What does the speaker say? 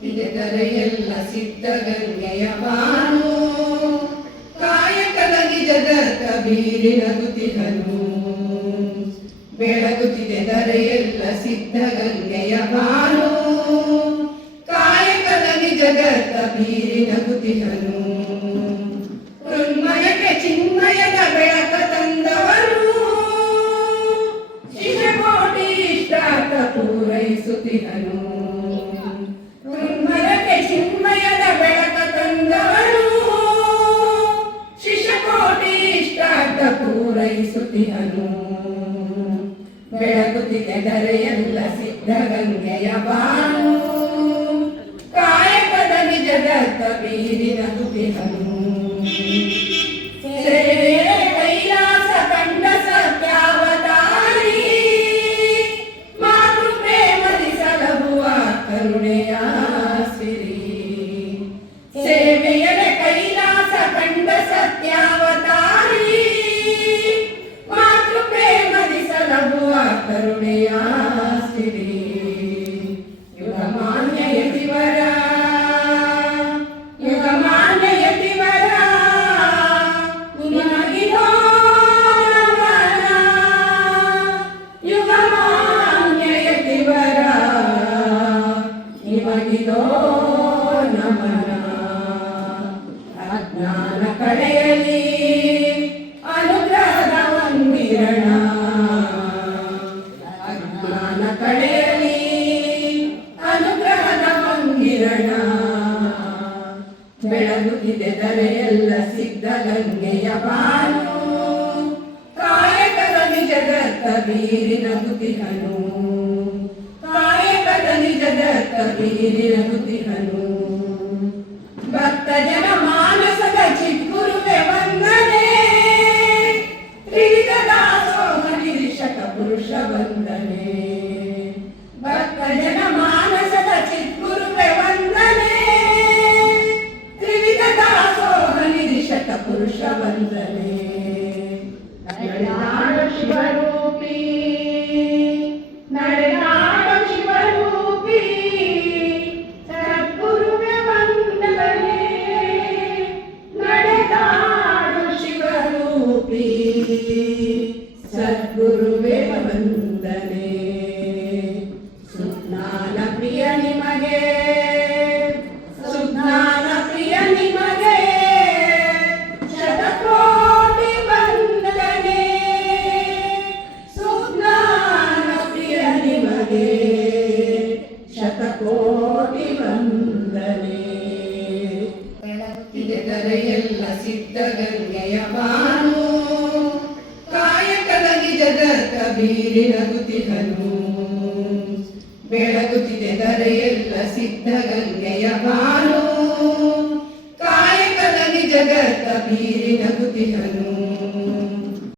ಬೆಳಗುತ್ತಿದೆ ಧರೆಯೆಲ್ಲ ಸಿದ್ಧಗಂಗೆಯ ಬಾನು ಕಾಯಕದ ನಿಜದ ಕಬೀರಿನಗುತಿಹನು ಬೆಳಗುತ್ತಿದೆ ಧರೆಯೆಲ್ಲ ಸಿದ್ಧಗಂಗೆಯ ಬಾನು ಕಾಯಕದ ನಿಜದ ಕಬೀರಿನಗುತಿಹನು ಮೃನ್ಮಯಕ್ಕೆ ಚಿನ್ಮಯದ ಬೆಳಕ ತಂದವರು ಶಿಶಕೋಟಿ ಇಷ್ಟಾರ್ಥ ಪೂರೈಸುತ್ತಿಹನು ಮೃನ್ಮಯಕ್ಕೆ ಚಿನ್ಮಯದ ಬೆಳಕ ತಂದವರು ಶಿಶಕೋಟಿ ಇಷ್ಟಾರ್ಥ ಪೂರೈಸುತ್ತಿಹನು ಬೆಳಗುತ್ತಿದೆ ಧರೆಯೆಲ್ಲ ಸಿದ್ಧಗಂಗೆಯ ಬಾನು ಕಾಯಕದ ನಿಜದ ಕಬೀರಿನಗುತಿಹನು ಕೈಲಾಸ ಕಂಡ ಸತ್ಯಾವತಾರಿ ಮಾತೃ ಪ್ರೇಮದಿ ಸಲಹುವ ಕರುಣೆಯ ಸಿರಿ ಸೇವೆಯಡೆ ಕೈಲಾಸ ಕಂಡ ಸತ್ಯಾವತಾರಿ ಮಾತೃ ಪ್ರೇಮದಿ ಸಲಹುವ ಕರುಣೆಯ ಸಿರಿ ಯುಗಮಾನ್ಯ ಯತಿವರ ನಿಮಗಿದೋ ನಮನ ಅಜ್ಞಾನ ಕಡೆಯಲಿ ಅನುಗ್ರಹದ ಒಂದಿರಣ ಅಜ್ಞಾನ ಕಡೆಯಲಿ ಅನುಗ್ರಹದ ಒಂದಿರಣ ಬೆಳಗುತ್ತಿದೆ ಧರೆಯೆಲ್ಲ ಸಿದ್ಧಗಂಗೆಯ ಬಾನು ಕಾಯಕದ ನಿಜದ ಕಬೀರಿನಗುತಿಹನು ಕಾಯಕದ ನಿಜದ ಕಬೀರಿನಗುತಿಹನು ಭಕ್ತ ಜನ ಮಾನಸದ ಚಿದ್ಗುರುವೆ ವಂದನೆ ತ್ರಿವಿಧ ದಾಸೋಹ ನಿರೀಕ್ಷಕ ಪುರುಷ ವಂದನೆ ಭಕ್ತ ಜನ ಮಾನಸದ ಚಿದ್ಗುರುವೆ ವಂದನೆ ತ್ರಿವಿಧ ದಾಸೋಹ ನಿರೀಕ್ಷಕ ಪುರುಷ ವಂದನೆ ನಡೆದಾಡು ಶಿವರೂಪಿ ನಡೆದಾಡು ಶಿವರೂಪಿ ಸದ್ಗುರುವೆ ವಂದನೆ ನಡೆದಾಡು ಶಿವರೂಪಿ ಸದ್ಗುರುವೆ ವಂದನೆ ಸುಜ್ಞಾನ ಪ್ರಿಯ ನಿಮಗೆ ಸುಜ್ಞಾನ ಪ್ರಿಯ ನಿಮಗೆ ಶತಕೋಟಿ ವಂದನೆ ಸುಜ್ಞಾನ ಪ್ರಿಯ ನಿಮಗೆ ಶತಕೋಟಿ ವಂದನೆ ಬೆಳಗುತ್ತಿದೆ ಧರೆಯೆಲ್ಲ ಸಿದ್ಧಗಂಗೆಯ ಬಾನು ಕಾಯಕದ ನಿಜದ ಕಬೀರಿನಗುತಿಹನು ಬೆಳಗುತ್ತಿದೆ ಧರೆಯೆಲ್ಲ ಸಿದ್ಧಗಂಗೆಯ ಬಾನು ಕಾಯಕದ ನಿಜದ ಕಬೀರಿನಗುತಿಹನು